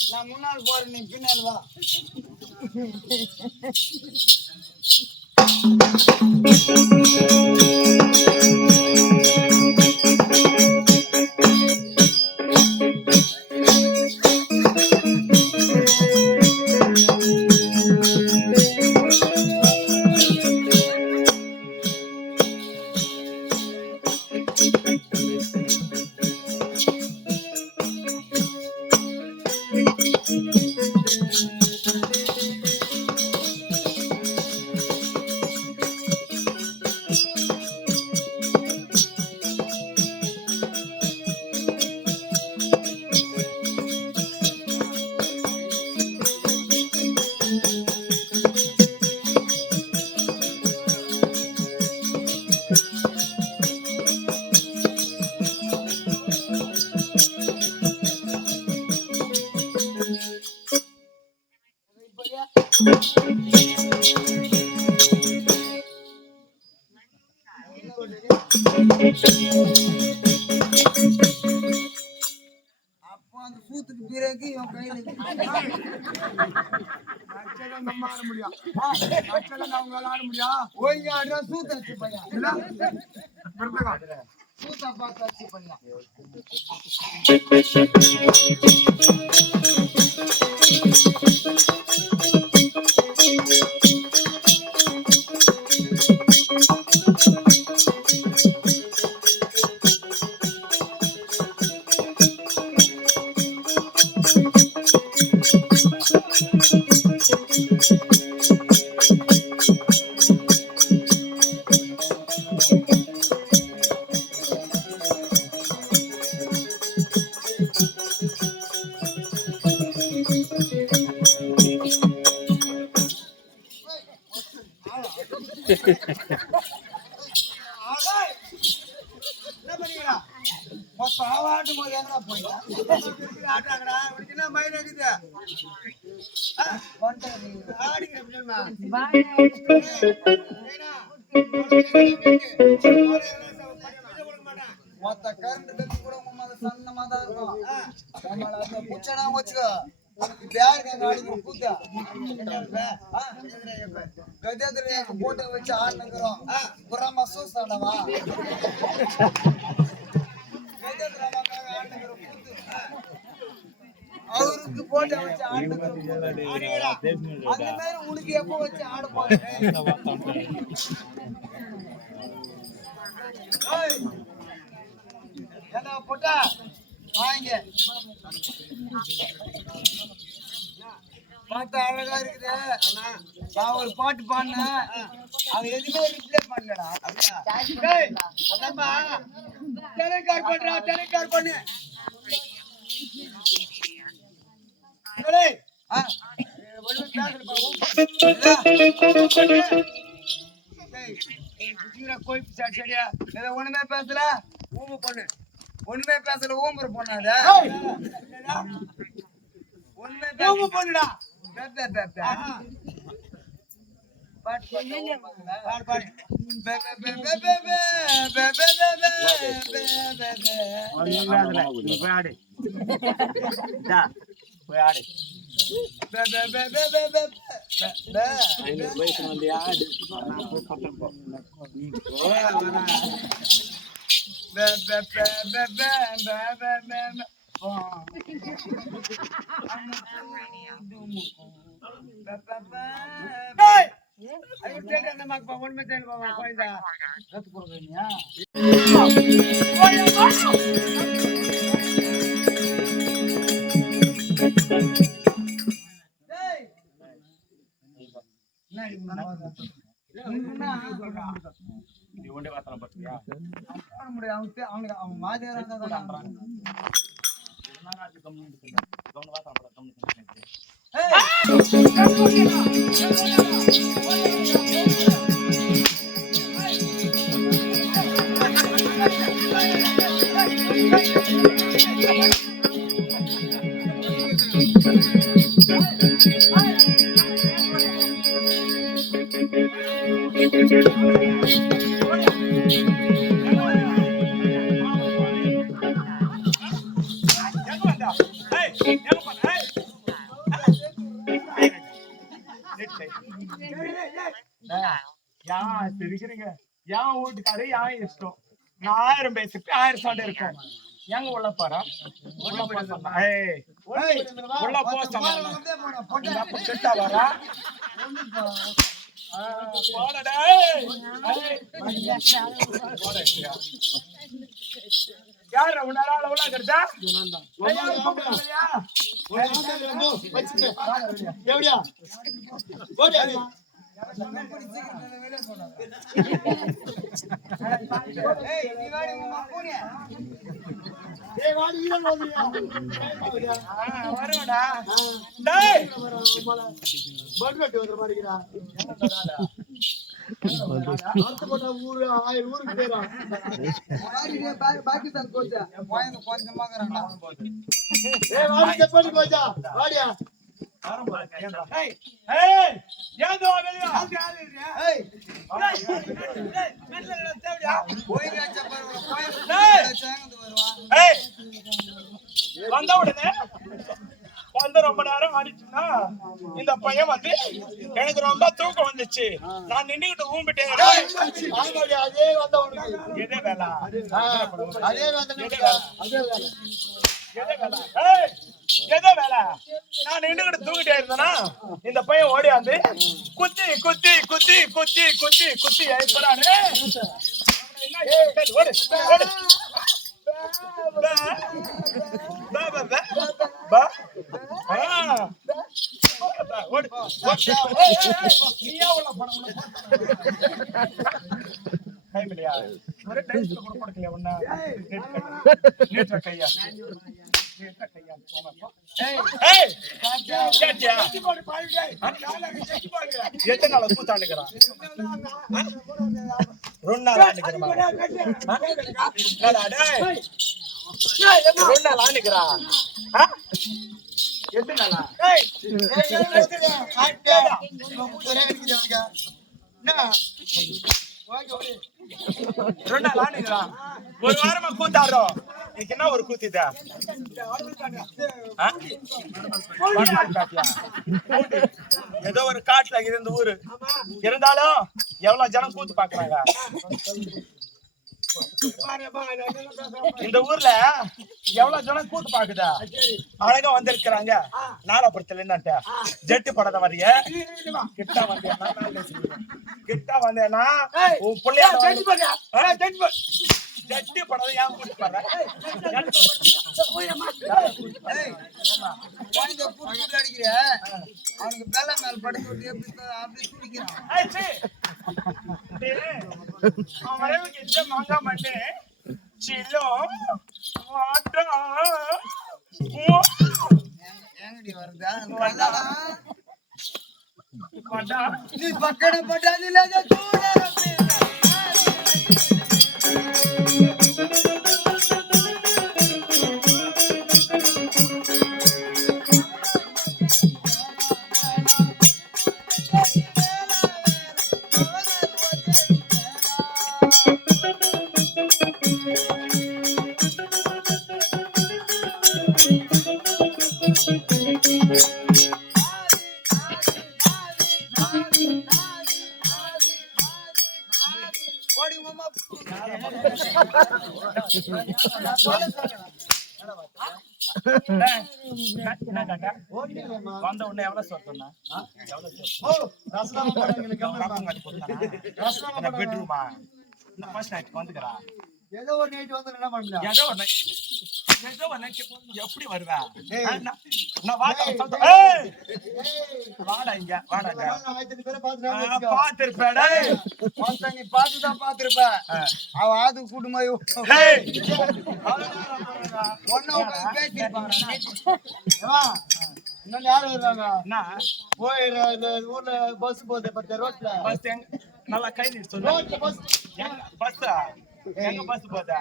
நான் முன்னால் போறேன், நீ பின்னால் வா. அப்போ அந்த சூத்துக்கு பிறகு இவன் கையில நம்ம ஆட முடியும். அவங்களால ஆட முடியும். ஒழுங்கா ஆடுறா சூத்த வச்சு பையன் சூத்தா பார்த்து வச்சு பண்ணலாம். ஆட்டும் போது எங்கடா போயிட்டா ஆட்டாங்கடா உனக்கு என்ன மயில் இருக்குது மொத்த கரண்ட் தட்டி கூட உங்க சன்னமா தான் இருக்கும். புச்சனா வச்சுக்கோ போட்டு வச்சு ஆடுங்கிறோம். புறாமா சூசானவா அவருக்கு போட்ட வச்சு அந்த மாதிரி உனக்கு எப்ப வச்சு ஆட போறேன். என்ன போட்டா வாங்க பார்த்தா அழகா இருக்குது. நான் ஒரு பாட்டு பாடினேன், அவன் எதுவுமே ரிப்ளை பண்ணலடா. டெலிகார் பண்றா, டெலிகார் பண்ணு. ஒண்ணுமே பேசல ஊம்பு பொண்ணு, ஒண்ணுமே பேசல ஊம்புற பொண்ணாத ஒண்ணுமே பொண்ணுடா. ஒண்ணுமே தெரியல கோயிலா கத்து போடுறீங்க. அவன் மாதிரி ஏன் சிரிக்கிறீங்க? என் வீட்டுக்காரு என் இஷ்டம். நான் 1000 பேசிட்டு 1000 சண்டை இருக்கும். எங்க உள்ள போறா? உள்ள போ சொன்னா. உள்ள போ சொன்னா. கிட்ட வரா? போடா. யார் உன்னால உள்ள கறதா? எப்படியா? போடா. வருவடா. ஊரு 1000 ஊருக்கு போயிடும். பாகிஸ்தான் கோச்சா கொஞ்சமா கோச்சா வாடியா வந்த உடனே வந்து ரொம்ப நேரம் ஆடிச்சுன்னா இந்த பையன் வந்து எனக்கு ரொம்ப தூக்கம் வந்துச்சு. நான் நின்றுகிட்டு ஊம்பிட்டேன். அதே வந்த உனக்கு எதே வேலை எதே வேலை நான் நின்றுகிட்டு தூங்கிட்டே இருந்தேன்னா இந்த பையன் ஓடியாந்து குத்தி குத்தி குத்தி குத்தி குத்தி குத்தி எழுப்புறானு. ஓடு ஓடு கையா எத்தனை நாள் கூத்தாண்டுக்கிறான்? 2 நாள் ஆண்டுக்கிறான். 2 நாள் ஆண்டுக்கிறான். எத்தனை நாளா? 2 நாள் ஆண்டுக்கிறான். 1 வாரமா கூத்தாடுறோம். இதுக்கு என்ன ஒரு கூத்திதா? ஏதோ ஒரு காட்டுல இருந்த ஊரு இருந்தாலும் எவ்வளவு ஜனம் கூத்து பாக்குறாங்க. இந்த ஊர்ல எவ்வளவு ஜனம் கூத்து பாக்குதா? அழகா வந்திருக்கிறாங்க. நாலாபுரத்துல என்னட்ட ஜெட்டு படத்தை வரைய கிட்ட வந்தேன்னா கிட்ட வந்தேன்னா உன் பிள்ளையா ஜட்டி படம் ஏன் கூட்டு பாரு அடிக்கிற அவனுக்கு பேல மேல் படுத்து விட்டு அப்படி குடிக்கிறான். மாங்கா மண்ணு சில்லோ எங்கடி வருதா நீ பக்கட பட்டாதில்ல வந்த உடனே எவ்வளவு சொன்னா பெட்ரூமா வந்துக்கிறா ஏதோ ஒரு நைட் வந்து என்ன பண்ண எப்படி வருவேன்? வாடா இங்க வாடா பாத்திருப்பேன். நீ பாத்துதான் பாத்திருப்ப. அவ அது கூட்டமா இன்னும் யாரும் வருவாங்க? போய் ஊர்ல பஸ் போகுது பத்து ரோட்ல பஸ் நல்லா கை நீட்டு சொல்லு. பஸ்ஸா எங்க பஸ் போதா?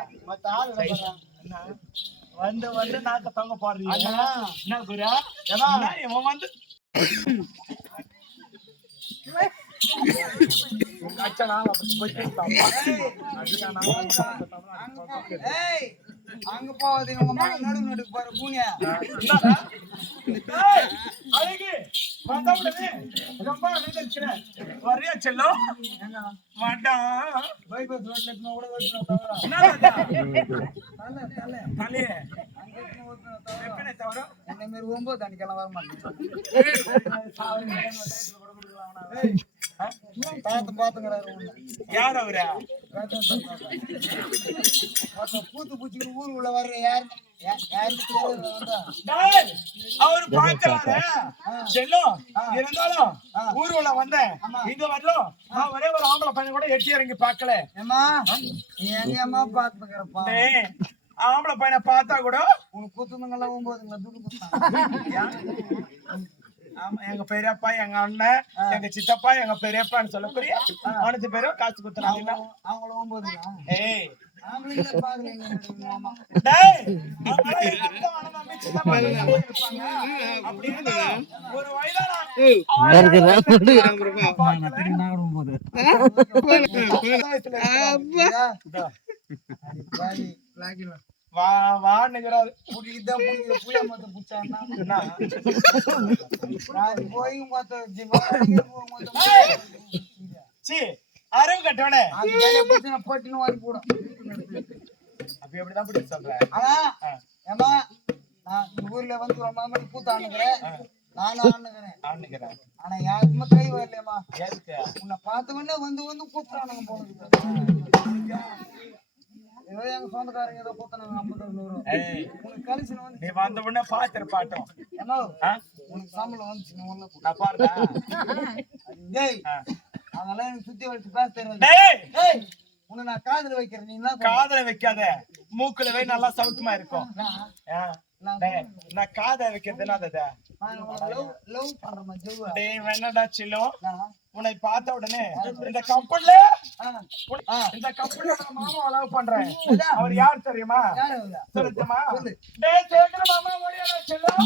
வந்து வந்து நாக்க தொங்க போடுறீங்க. என்ன குரா இவன் வந்து அங்க போவாதீங்க உங்க நடுவு நடுக்கு பாரு பூனியா என்னடா? ஏய், அழகு வந்தவுடனே ரொம்ப அழகிருக்கிறேன். வரியா செல்லம்? வாடா. பைபாஸ் ரோட்ல இருக்கணும் கூட ஓட்டணும் தவிர. என்னடா? தலை. தலையே. அங்க இருக்கணும் ஓட்டணும் தவிர. எப்பனே தவிர? என்ன மாதிரி 9 அன்னைக்கெல்லாம் வர மாட்டேன். ஏய், பாத்துங்கிறாரு யார் அவரா? பூத்து பூச்சிக்கு ஊர் உள்ள வர்ற யாருன்னு தெரியாது. டேய், அவரு பாக்குறாரு செல்லம். இருந்தாலும் ஊர்வல வந்தேன் இங்க வரலாம். நான் ஒரே ஒரு ஆம்பளை பையன் கூட எட்டி இறங்கி பாக்கல. ஏமா நீ எங்கேயம்மா பாத்துக்கிறப்பா? டேய், ஆம்பளை பையனை பார்த்தா கூட உனக்கு குத்துனுங்கெல்லாம் 9 துட்டு குத்தாங்க. ஆமா, எங்க பெரியப்பா, எங்க அண்ணன், எங்க சித்தப்பா, எங்க பெரியப்பான்னு சொல்லக்கூடிய அனைத்து பேரும் காசு குத்துறாங்க. அவங்களும் 9. ஏய், ஆம்பளைங்கள பாக்குறீங்க மாமா. டேய், அவங்கள எங்க அண்ணன் தம்பி சித்தப்பா இருப்பாங்க. அப்படி இருந்தா ஒரு வயதான வா வான்னுங்கிறாரு. புடிக்குதான் புடிக்குது புளிய மத்த புச்சான்னா போய் மத்த சி அறிவு கட்டவனே பட்டுன்னு வாங்கி போடும். அப்ப எப்படிதான் பிடிக்க சொல்ற? ஆனா ஏமா நான் இந்த ஊர்ல வந்து ரொம்ப மணி பூத்த ஆணுக்கிறேன், நானும் ஆணுக்கிறேன். ஆனா யாருக்குமே கை வரலையம்மா. உன்னை பார்த்தவொடனே வந்து வந்து கூத்துறானுங்க போனது. ஏதோ எங்க சொந்தக்காரங்க ஏதோ கூத்தனாங்க 50 உனக்கு கலெக்ஷன் வந்து நீ வந்த உடனே பாத்துரு பாட்டும். ஏமா உனக்கு சம்பளம் வந்துச்சு நான் பாருடா. டேய் அதெல்லாம் எனக்கு சுத்தி வச்சு பேச தெரியாது. டேய், உன்னை நான் காதுல வைக்கிறேன். நீ காதல வைக்காத, மூக்குல வை, நல்லா சவுக்குமா இருக்கும். நான் காதல வைக்கிறது லவ் பண்ற மாதிரி. டேய் வேணடா செல்லம், உன்னை பார்த்த உடனே இந்த கப்பல்ல மாமா லவ் பண்றேன். அவர் யார் தெரியுமா? சொல்லுமா? டேய் கேக்குற மாமா ஓடியாடா செல்லம்.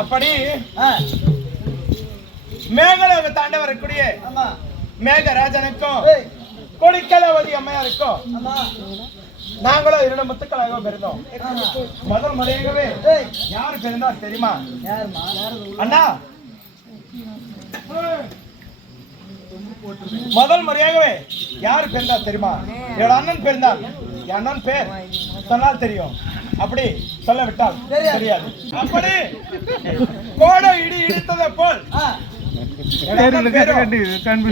அப்படி மேகலோக தாண்ட வரக்கூடிய மேகராஜனுக்கும் கொடிக்கலவதி அம்மையாருக்கும் நாங்களும் 2 முத்துக்களாக பிறந்தோம். முதல் முறையாகவே யாரு பிறந்தா தெரியுமா அண்ணா? முதல் முறையாகவே யாரு பிறந்தா தெரியுமா? என்னோட அண்ணன் பிறந்தார். என் அண்ணன் பேர் சொன்னால் தெரியும், அப்படி சொல்ல விட்டால் தெரியாது. அப்படி கோடை இடி இடித்ததை போல்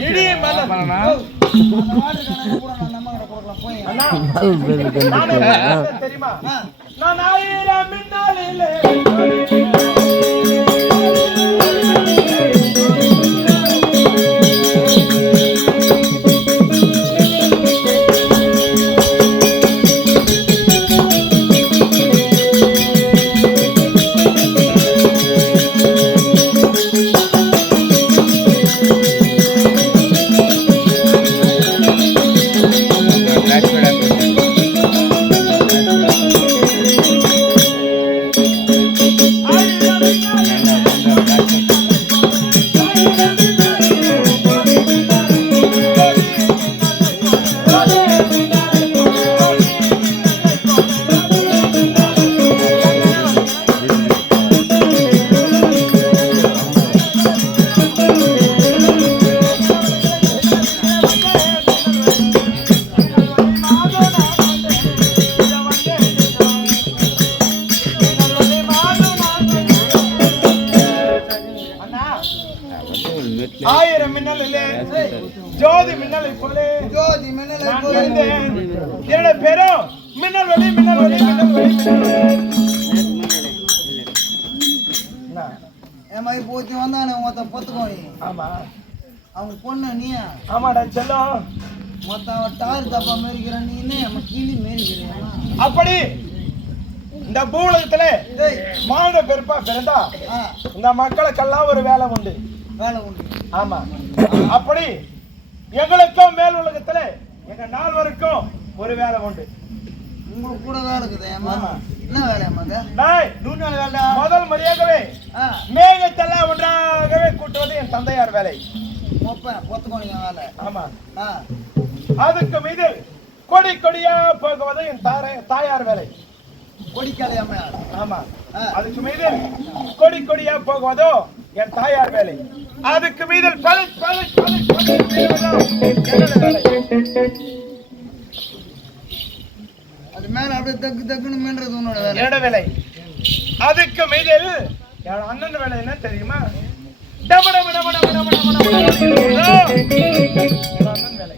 தெரியுமா? நான் 1000 மின்னாலிலே ஜோதி மின்னல் நான் இருந்தேன். என்னோட பேரும் மின்னல் ஒளி மின்னல் ஒளி மின்னல் ஒளி மின்னல் ஒளி. ஏமா இப்போ ஒருத்தி வந்தானே மொத்த பொத்துக்கோணி ஆமா அவங்க பொண்ணு நீ ஆமாடா செல்லம். மொத்த டார் தப்பா மேரிக்கிற நீ நம்ம கிளி மேரிக்கிறியா அப்படி இந்த பூலகத்துல மாநில பெருப்பா பிறந்தா இந்த மக்களுக்கெல்லாம் ஒரு வேலை உண்டு. வேலை உண்டு. ஆமா. அப்படி எங்களுக்கும் மேல் உலகத்துல எங்க நால்வருக்கும் ஒரு வேலை உண்டு. உங்களுக்கு கூட வேலை இருக்குது. என்ன வேலையா வேலை? முதல் முறையாகவே மேகத்தெல்லாம் ஒன்றாகவே கூட்டுவது என் தந்தையார் வேலை. பொத்துக்கோணிங்க வேலை. ஆமா. அதுக்கு மீது கொடி கொடியா போகுவது என் தாயார் வேலை. கொடிக்காலை அம்மையார். ஆமா. அதுக்கு மீது கொடி கொடியா போகுவதோ என் தாயார் வேலை. அதுக்கு மீது அது மேல அப்படியே தக்கு தக்குன்னு மீன்றது உன்னோட வேலை. என்னோட வேலை. அதுக்கு மீது என் அண்ணன் வேலை என்ன தெரியுமா? டப டப டப டப டப டப அண்ணன் வேலை.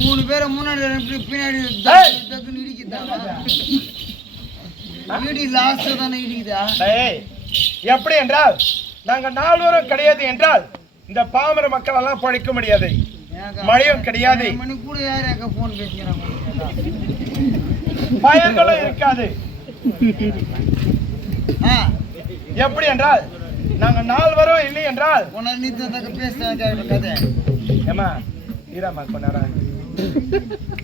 3 பேரை முன்னாடி பின்னாடி தக்குன்னு இடிக்குதா? இடி லாஸ்ட் தானே இடிக்குதா? எப்படி என்றால் நாங்க 4 பேரும் கிடையாது என்றால் இந்த பாமர மக்கள் எல்லாம் பழிக்க முடியாது. மழையும் கிடையாது. மணி கூட யார் போன் பேசிக்கிறாங்க. பயங்களும் இருக்காது. எப்படி என்றால் நாங்க 4 பேரும் இல்லை என்றால் கதை ஏமா ஈராமா கொண்டாடா.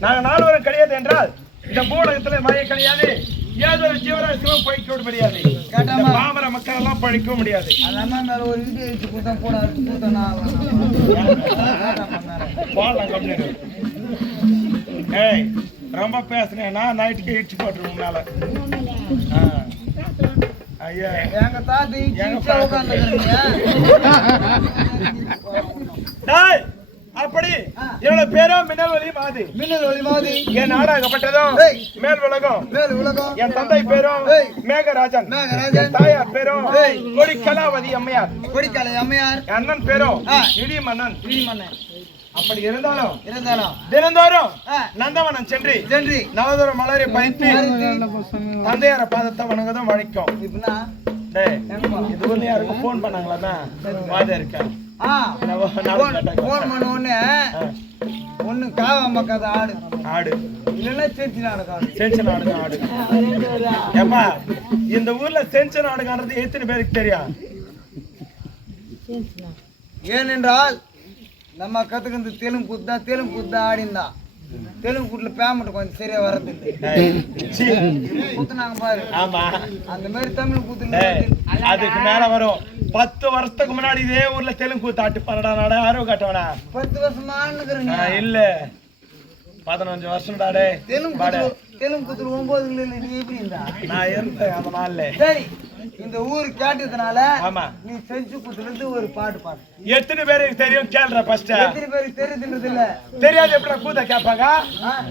நாங்க 4 பேரும் கிடையாது என்றால் இந்த பூலகத்துல மழை கிடையாது. ஏதோ ஒரு ஜீவராசியும் பழிக்க முடியாது. பாமர மக்கள் எல்லாம் பழிக்க முடியாது. ஒரு வீடியோ வச்சு கொடுத்தா கூட ஏய் ரொம்ப பேசுனேன். நான் நைட்டுக்கு இடிச்சு போட்டுருவோம் மேல. ஐயா எங்க தாத்தி அப்படி என்னோட பேரும் மின்னல் ஒளி மாதி. மின்னல் ஒளி மாதி. என் நாடாகப்பட்டதும் மேல் உலகம். மேல் உலகம். என் தந்தை பேரும் மேகராஜன். மேகராஜன். தாயார் பேரும் கொடிக்கலாவதி அம்மையார். கொடிக்கலை அம்மையார். அண்ணன் பேரும் இடி மன்னன். இடி மன்னன். அப்படி இருந்தாலும் தினந்தோறும் நந்தவனம் சென்று நவதூர மலரை பறித்து தந்தையார பாதத்தை வணங்கதும் வழிக்கும். இது ஊர்ல யாருக்கும் போன் பண்ணாங்களா? வாதம் இருக்கேன். ஒண்ணு காவாம கதை ஆடு ஆடு இல்லைன்னா செஞ்சு நாடகம். செஞ்சு நாடகம் ஆடு. ஏப்பா இந்த ஊர்ல செஞ்சு நாடகம்ன்றது எத்தனை பேருக்கு தெரியும்? ஏனென்றால் நம்ம கத்துக்கிறது தெலுங்கு குத்தா ஆடிந்தா தெலுங்கு கூட்டுல பேமெண்ட் கொஞ்சம் சரியா வர்றது குத்துனாங்க பாரு. ஆமா அந்த மாதிரி தமிழ் கூத்துல அதுக்கு மேல வரும். 10 வருஷத்துக்கு முன்னாடி இதே ஊர்ல தெலுங்கு கூத்து ஆட்டு பன்னடா நாட ஆர்வம் காட்டவனா? 10 வருஷமா இல்ல 15 வருஷம் தாடே. தெலுங்கு கூத்துல 9 நீ எப்படி இருந்தா? நான் இருந்தேன் அந்த நாள்ல. சரி இந்த ஊர் கேட்டதுனால ஆமா நீ செஞ்சு கூத்துல இருந்து ஒரு பாட்டு பாடு. எத்தனை பேருக்கு தெரியும் கேள்ற ஃபர்ஸ்ட்? எத்தனை பேருக்கு தெரியுதுன்றது இல்ல. தெரியாது எப்படி கூத்த கேட்பாங்க?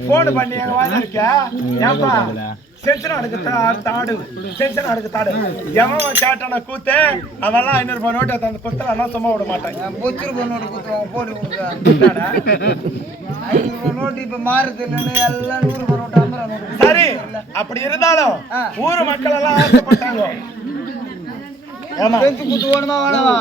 போன் பண்ணி எங்க வாங்க இருக்க ஏப்பா செஞ்சனா அடுக்கு தாடு செஞ்சனா அடுக்கு தாடு எவன் கேட்டான கூத்து அவெல்லாம் 500 ரூபாய் நோட்டு அந்த குத்துல நான் சும்மா விட மாட்டேன். பொச்சு ரூபாய் நோட்டு குத்துவான் போட்டு கொடுக்க 500 ரூபாய் நோட்டு இப்ப மாறுது இல்லைன்னு எல்லாம் 100 ரூபாய் நோட்டு 50 ரூபாய் நோட்டு. சரி அப்படி இருந்தாலும் ஊர் மக்கள் எல்லாம் ஆசைப்பட்டாங்க. செஞ்சு குத்து வேணுமா வேணாமா?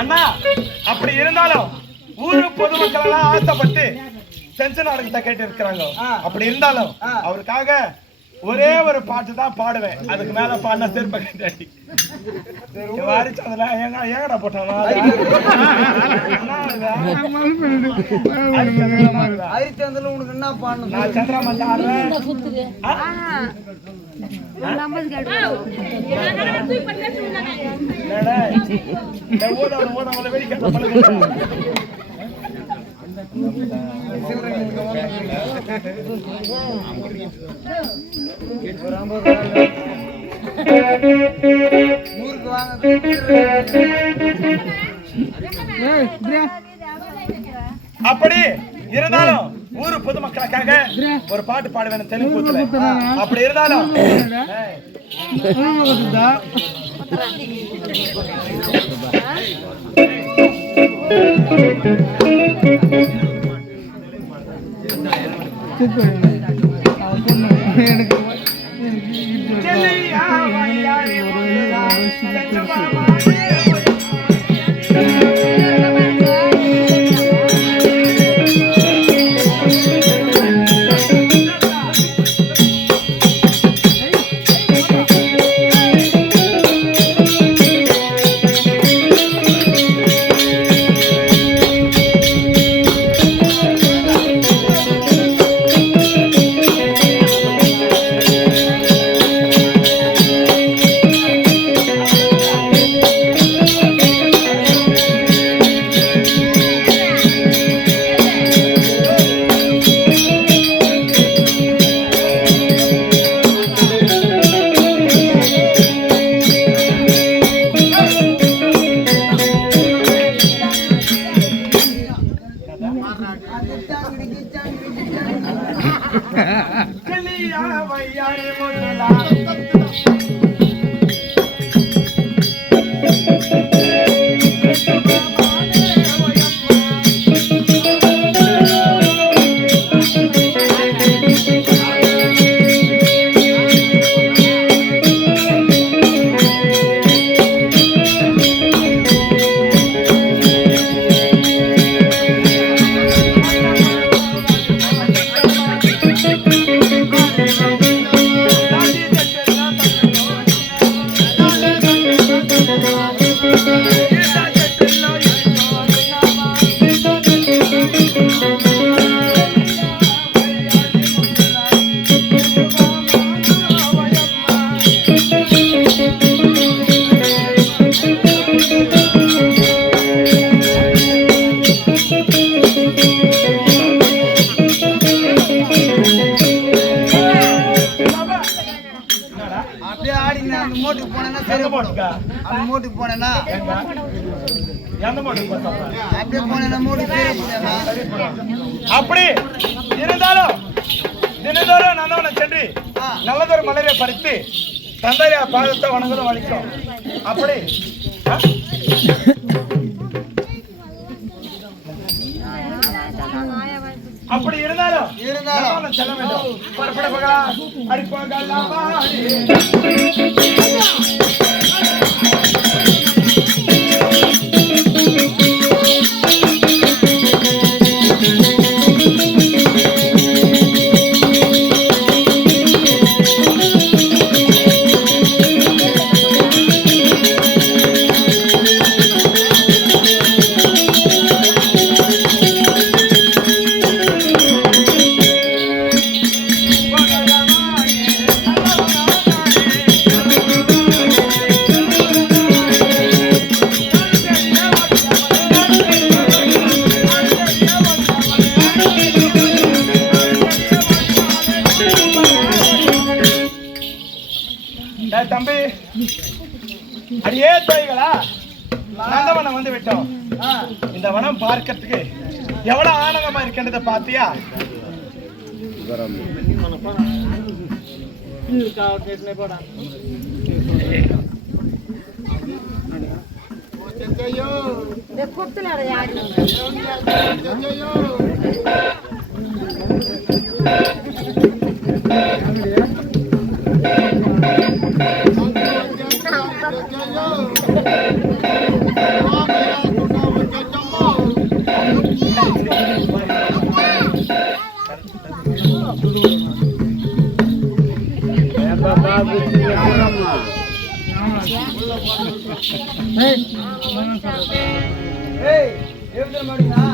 அண்ணா அப்படி இருந்தாலும் ஊரு பொதுமக்கள் எல்லாம் ஆசைப்பட்டு செஞ்ச நாடகத்தை கேட்டு இருக்கிறாங்க. அப்படி இருந்தாலும் அவருக்காக ஒரே ஒரு பாட்டு தான் பாடுவேன். அதுக்கு மேல பாடினா செருப்ப கட்டி வாரிச்சதுல ஏங்கடா போட்டாங்க ஹரிச்சந்திரன் உனக்கு என்ன பண்ணணும்? நான் சந்திரா மஞ்சள் ஆடுறேன். ஓத வெளியே ஊருக்கு வாங்க. அப்படி இருந்தாலும் ஊரு பொதுமக்களுக்காக ஒரு பாட்டு பாட வேணும் தெலுங்கு. அப்படி இருந்தாலும் மூட்டுக்கு போனேன்னா அப்படியே போனேன்னா அப்படி இருந்தாலும் தினந்தோறும் நல்லவனை சென்று நல்லதொரு மலரை பறித்து தந்தையா பாதத்தை வணங்குதும் வலிக்கும். அப்படி அப்படி இருந்தாலும் செல்ல வேண்டும். புறப்பட போகலாம். தம்பி அடியே தாய்களா, நந்தவனம் வந்து விட்டோம். இந்த வனம் பார்க்கறதுக்கு எவ்வளவு ஆனந்தமா இருக்கின்றத பாத்தியா? ஏய் எப்படி மாட்டீங்களா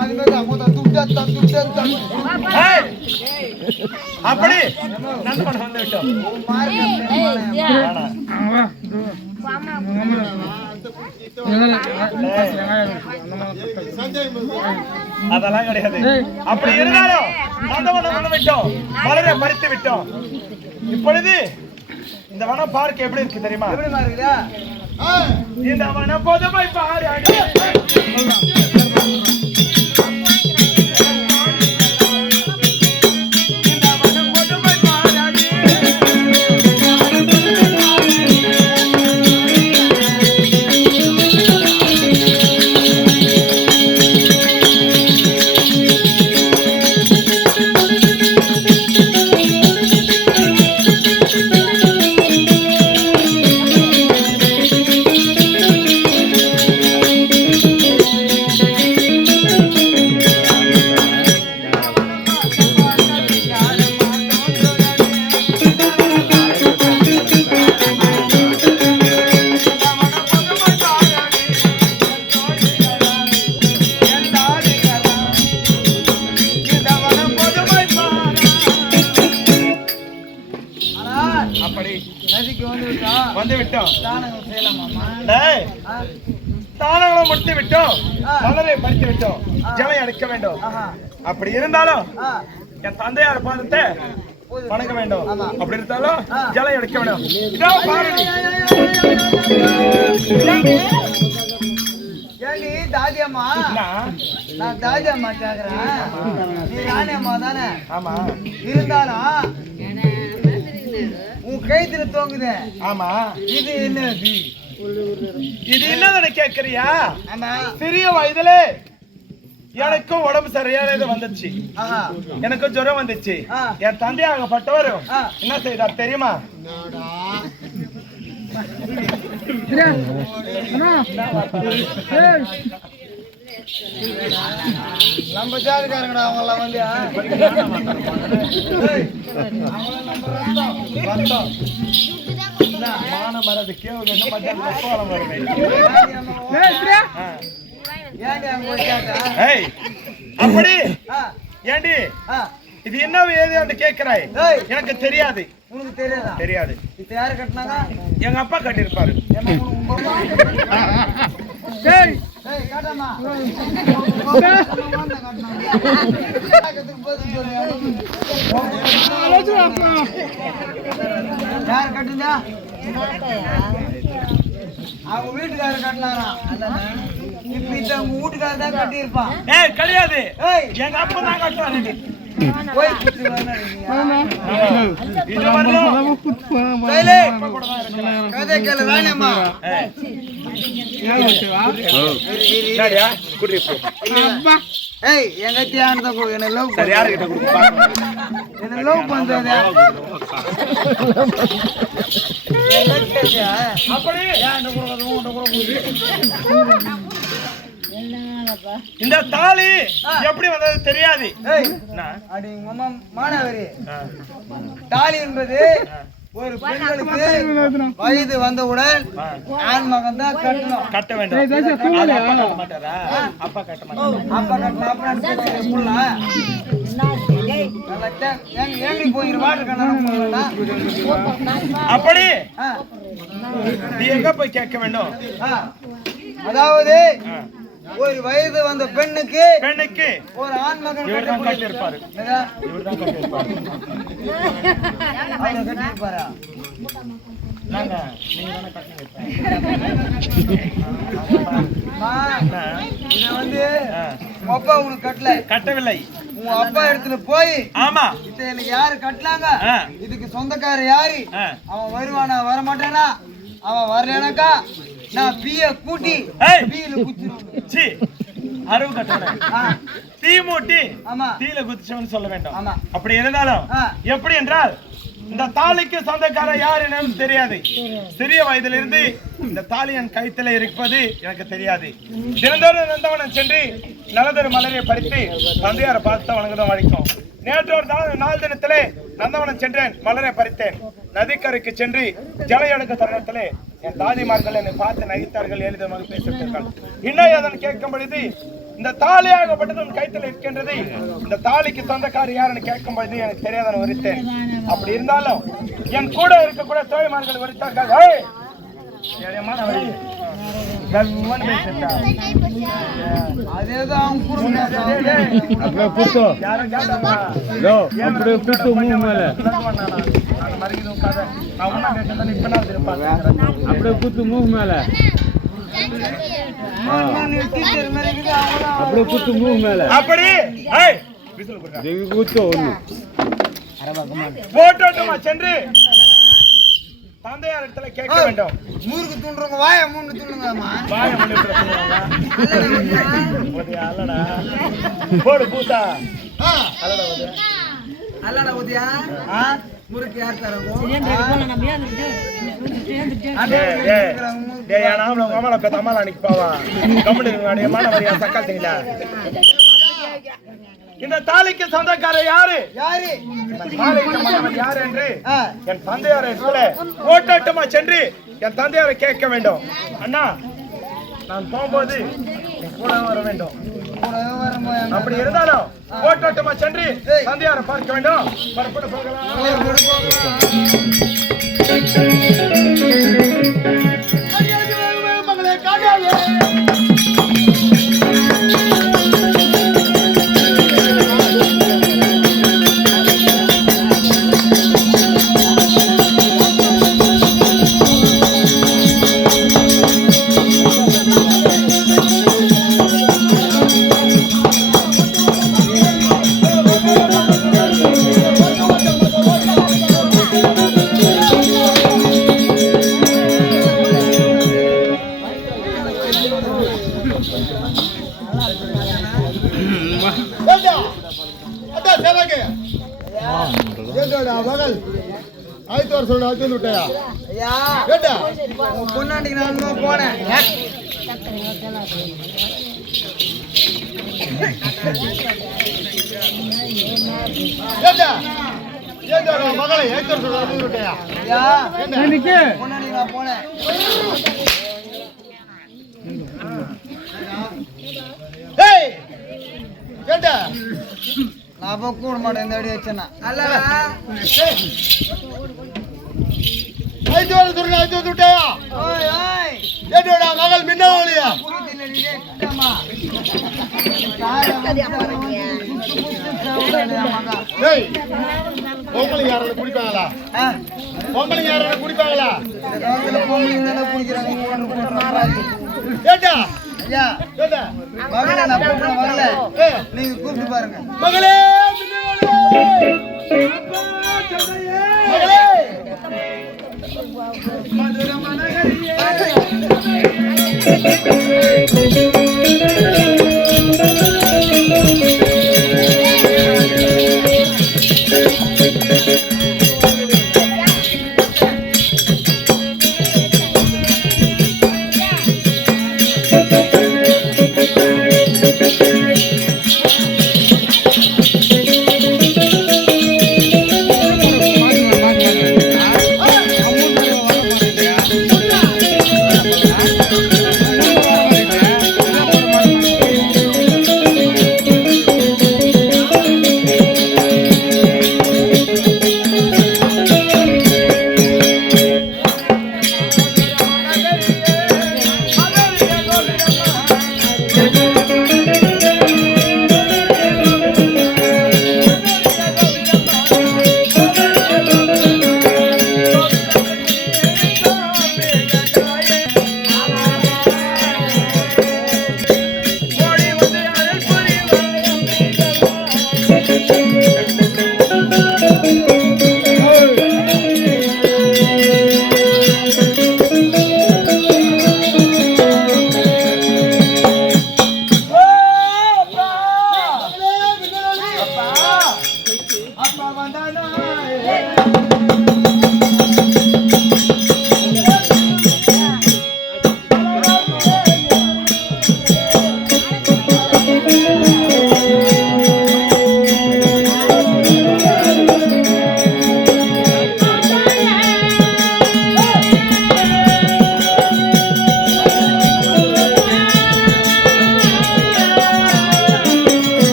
அது மாதிரி மொத்த துட்டா ஏய், அப்படி நண்பன் வந்து விட்டோம். அதெல்லாம் கிடையாது. அப்படி இருந்தாலும் நந்தவனம் வந்து விட்டோம், மலரை பறித்து விட்டோம். இப்பொழுது இந்த வனம் பார்க்க எப்படி இருக்கு தெரியுமா? எப்படி மாறுகிறா இந்த வனம் பொதுமை பாரு. வந்து விட்டோம். தானங்களை முடித்து விட்டோம், மலரை பறித்து விட்டோம், ஜலை அடிக்க வேண்டும். அப்படி இருந்தாலும் என் தந்தையார் பாதத்தை வணங்க வேண்டும். அப்படி இருந்தாலும் ஜலை அடிக்க வேண்டும். இதோ பாருங்க. ஏண்டி தாதியம்மா? நான் தாதியம்மா கேக்குறேன். நீ ராணியம்மா தானே? ஆமா. இருந்தாலும் உன் கைத்துல தோங்குது. ஆமா. இது என்னது? இது என்னன்னு கேக்குறியா? ஆமா. சிறிய வயதுல எனக்கும் உடம்பு சரியானது வந்துச்சு. எனக்கு ஜுரம் வந்துச்சு. என் தந்தையாகப்பட்டவர் என்ன செய்தார் தெரியுமா? நம்ம ஜாதிக்காரங்கடா அவங்கெல்லாம் வந்து மான மரது கேவல அப்படி ஏண்டி இது என்ன ஏது கேக்குறாய்? எனக்கு தெரியாது. உனக்கு தெரியாதா? தெரியாது. இது யாரு கட்டினாங்க? எங்க அப்பா கட்டிருப்பாரு. யார் கட்டுந்தா? அவங்க வீட்டுக்காரர் கட்டினாராம். இப்ப இந்த உங்க வீட்டுக்காரர் தான் கட்டி இருப்பான். ஏய் கிடையாது, எங்க அப்பா தான் கட்டுவாரு. போய் கதை கேளு ராணியம்மா. ஏய் எங்க தியானத்தை கொடு. என்ன லவ் என்ன லவ் பண்றது? இந்த தாலி எப்படி வந்தது தெரியாது. மாணவரி, தாலி என்பது ஒரு பெண்களுக்கு வயது வந்தவுடன் ஆண் மகன் தான் கட்டணும். கட்ட வேண்டும். அப்பா கட்ட மாட்டாரா? அப்பா கட்டணும். போயிரு வாட்டர் கண்ணா. அப்படி நீ எங்க போய் கேட்க வேண்டும்? அதாவது ஒரு வயது வந்த பெண்ணுக்கு ஒரு ஆண் மகன் கட்டியிருப்பாரு. கட்டியிருப்பாரா? இத வந்து அப்பா உனக்கு கட்டவில்லை. உங்க அப்பா இடத்துல போய் ஆமா இத எனக்கு யாரு கட்டலாங்க, இதுக்கு சொந்தக்காரர் யாரு, அவன் வருவானா வரமாட்டானா, அவன் வரலனாக்கா நான் பீய கூட்டி பீல குத்திடுவேன். அருவு கட்டணும். தீ மூட்டி தீல குதிச்சவன் சொல்ல வேண்டும். அப்படி இருந்தாலும் எப்படி என்றால் இந்த தாலிக்கு சொந்தக்காரர் யார் என்னன்னு தெரியாது. சிறிய வயதிலிருந்து இந்த தாலி என் கைத்துல இருப்பது எனக்கு தெரியாது. தினந்தோறும் நந்தவனம் சென்று நல்லதொரு மலரை பறித்து தந்தையாரை பார்த்து வணங்குதான் வழிக்கும். நேற்று ஒரு நாள் தினத்திலே நந்தவனம் சென்றேன், மலரை பறித்தேன். நதிக்கரைக்கு சென்று ஜல எடுக்க தருணத்திலே என் தாதிமார்கள் என்னை பார்த்து நகைத்தார்கள், எளிதமாக பேசிட்டார்கள். இன்னும் அதன் கேட்கும் பொழுது இந்த தாலியாகப்பட்டது உன் கைத்தில் இருக்கின்றது, இந்த தாலிக்கு சொந்தக்காரர் யாருன்னு கேட்கும் பொழுது எனக்கு தெரியாத உரித்தேன். அப்படி இருந்தாலும் என் கூட இருக்கக்கூடிய தோழிமார்கள் உரித்தார்கள். குத்து மூக்கு மேல அப்படியே குத்து மூக்கு மேல அப்படி குத்து ஒண்ணு போட்டோட்டமா சென்று தந்தையார் இடத்துல கேட்க வேண்டும். மூருக்கு தூண்டுறவங்க வாய மூணு தூண்டுங்கம்மா. வாய மூணு அல்லடா போடு பூத்தா அல்லடா உதயா முறுக்கு யார் தரங்கோ இந்த தாலிக்கு சொந்தக்காரர் யாரு யாரு யாரு என்று என் தந்தையார் ஓட்டோட்டமா சென்று என் தந்தையாரை கேட்க வேண்டும். அண்ணா நான் போகும்போது கூட வர வேண்டும். அப்படி இருந்தாலும் ஓட்டோட்டமா சென்று தந்தையாரை பார்க்க வேண்டும். மகளே காணாயே பொன்னாண்டிக்கு நான் போனேன். மகளை பொன்னாண்டிக்கு நான் போனேன். நான் கூட மாட்டேன். இந்த அடி வச்சேன்னா மகள் மின்னவழியா பொங்கலுக்கு யாராவது குடிப்பாங்களா? பொங்கலுக்கு யாராவது குடிப்பாங்களா? வரல, நீங்க கூப்பிட்டு பாருங்க. மகளே மதுர மனகரியே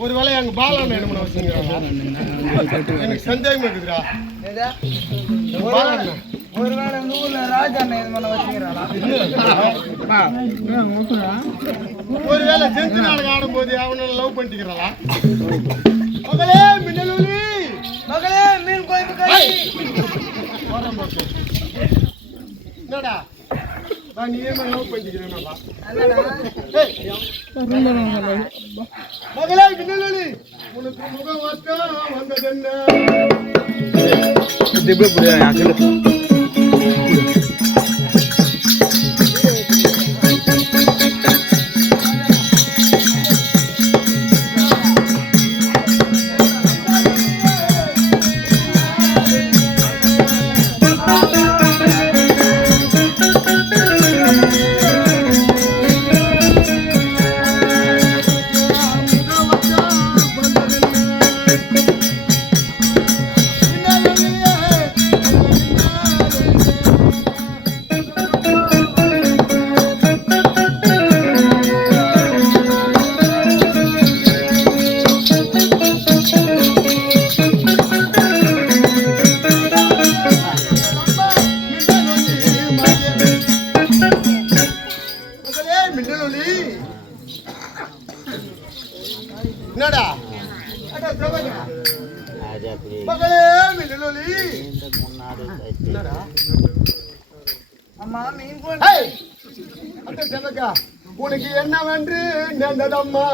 ஒருவேளை எங்க பாலான என்ன பண்ண வச்சுக்கிறாங்க எனக்கு சந்தேகம் இருக்குதுடா ஒருவேளை இந்த ஊர்ல ராஜா இது பண்ண வச்சுக்கிறானா ஒருவேளை செஞ்சு நாடகம் ஆடும் போது அவனை லவ் பண்ணிக்கிறாளா மகளே மின்னலொலி மகளே மீன் கோயில் என்னடா நான் நீ லவ் பண்ணிக்கிறேன்னா மகளே மின்னலொலி உனக்கு முகம் வட்டம் வந்ததென்ன என்னடா மகளே மின்னலொலி என்னடா அம்மா மீன் கோயில் அந்த செவக்கா உனக்கு என்னவென்று நேர்ந்ததம்மா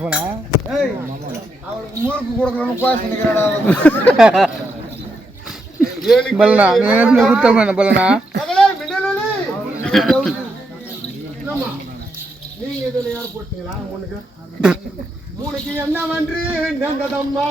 போனா அவளுக்கு முறுக்கு கொடுக்கணும்னு பேசி நிற்கிறாடா நீங்க இதுல யார் போட்டீங்களா உனக்கு என்னவென்று நேர்ந்ததம்மா